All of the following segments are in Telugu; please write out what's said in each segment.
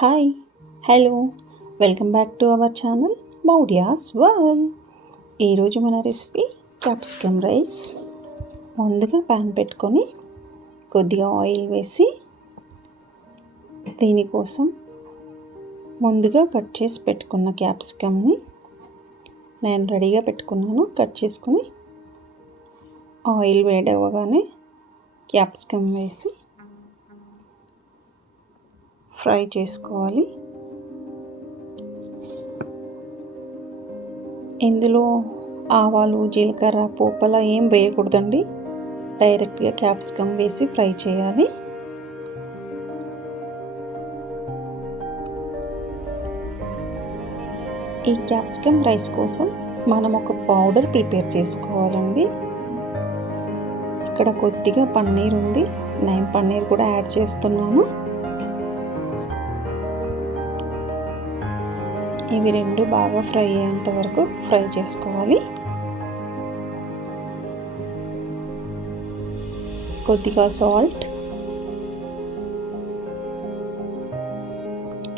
Hi hello welcome back to our channel Maudias world. ఈరోజు మన రెసిపీ క్యాప్సికమ్ రైస్. ముందుగా ప్యాన్ పెట్టుకొని కొద్దిగా ఆయిల్ వేసి దీనికోసం ముందుగా కట్ చేసి పెట్టుకున్న క్యాప్సికమ్ని నేను రెడీగా పెట్టుకున్నాను. కట్ చేసుకొని ఆయిల్ వేడవగానే క్యాప్సికమ్ వేసి ఫ్రై చేసుకోవాలి. ఇందులో ఆవాలు, జీలకర్ర, పోపల ఏం వేయకూడదండి. డైరెక్ట్గా క్యాప్సికమ్ వేసి ఫ్రై చేయాలి. ఈ క్యాప్సికమ్ రైస్ కోసం మనం ఒక పౌడర్ ప్రిపేర్ చేసుకోవాలండి. ఇక్కడ కొద్దిగా పన్నీర్ ఉంది, నేను పన్నీర్ కూడా యాడ్ చేస్తున్నాను. ఇవి రెండు బాగా ఫ్రై అయ్యేంత వరకు ఫ్రై చేసుకోవాలి. కొద్దిగా సాల్ట్,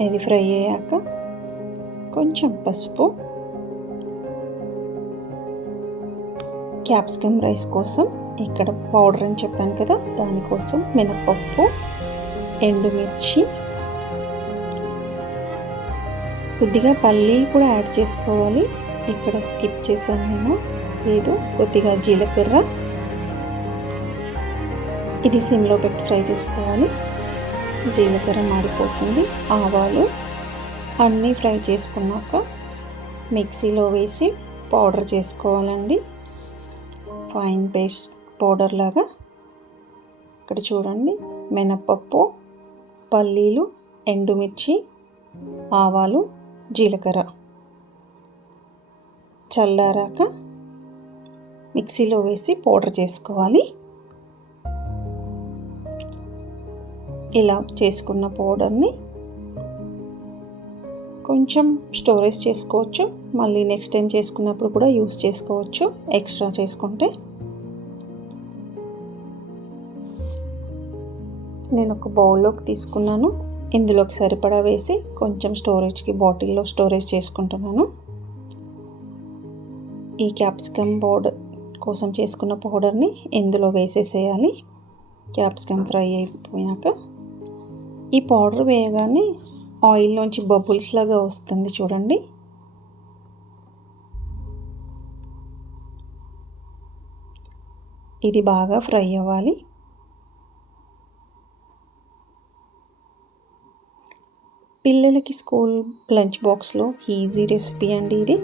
ఇది ఫ్రై అయ్యాక కొంచెం పసుపు. క్యాప్సికమ్ రైస్ కోసం ఇక్కడ పౌడర్ అని చెప్పాను కదా, దానికోసం మినపప్పు, ఎండుమిర్చి, కొద్దిగా పల్లీలు కూడా యాడ్ చేసుకోవాలి. ఇక్కడ స్కిప్ చేశాను నేను, లేదు. కొద్దిగా జీలకర్ర, ఇది సిమ్లో పెట్టి ఫ్రై చేసుకోవాలి. జీలకర్ర మాడిపోతుంది. ఆవాలు అన్నీ ఫ్రై చేసుకున్నాక మిక్సీలో వేసి పౌడర్ చేసుకోవాలండి. ఫైన్ పేస్ట్ పౌడర్ లాగా. ఇక్కడ చూడండి, మినపప్పు, పల్లీలు, ఎండుమిర్చి, ఆవాలు, జీలకర్ర చల్లారాక మిక్సీలో వేసి పౌడర్ చేసుకోవాలి. ఇలా చేసుకున్న పౌడర్ని కొంచెం స్టోరేజ్ చేసుకోవచ్చు, మళ్ళీ నెక్స్ట్ టైం చేసుకున్నప్పుడు కూడా యూస్ చేసుకోవచ్చు ఎక్స్ట్రా చేసుకుంటే. నేను ఒక బౌల్లోకి తీసుకున్నాను. ఇందులోకి సరిపడా వేసి కొంచెం స్టోరేజ్కి బాటిల్లో స్టోరేజ్ చేసుకుంటున్నాను. ఈ క్యాప్సికమ్ పౌడర్ కోసం చేసుకున్న పౌడర్ని ఇందులో వేసేసేయాలి. క్యాప్సికమ్ ఫ్రై అయిపోయాక ఈ పౌడర్ వేయగానే ఆయిల్లోంచి బబుల్స్ లాగా వస్తుంది చూడండి. ఇది బాగా ఫ్రై అవ్వాలి. పిల్లలకి స్కూల్ లంచ్ బాక్స్లో ఈజీ రెసిపీ అండి ఇది.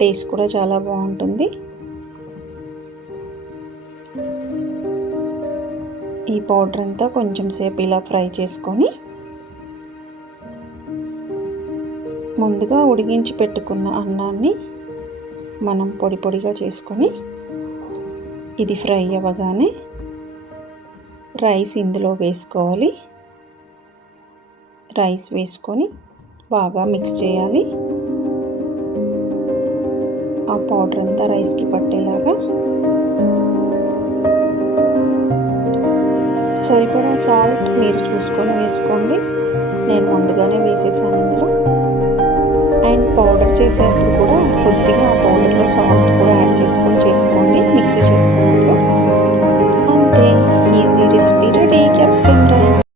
టేస్ట్ కూడా చాలా బాగుంటుంది. ఈ పౌడర్ అంతా కొంచెం సేపు ఇలా ఫ్రై చేసుకొని ముందుగా ఉడికించి పెట్టుకున్న అన్నాన్ని మనం పొడి పొడిగా చేసుకొని ఇది ఫ్రై అవ్వగానే రైస్ ఇందులో వేసుకోవాలి. రైస్ వేసుకొని బాగా మిక్స్ చేయాలి. ఆ పౌడర్ అంతా రైస్కి పట్టేలాగా. సరిపడా సాల్ట్ మీరు చూసుకొని వేసుకోండి. నేను ముందుగానే వేసేసాను ఇందులో. అండ్ పౌడర్ చేసేటప్పుడు కూడా కొద్దిగా ఆ పౌడర్లో సాల్ట్ కూడా యాడ్ చేసుకొని చేసుకోండి మిక్సీ చేసుకున్నప్పుడు. అంతే, easy recipe ready, capsicum rice.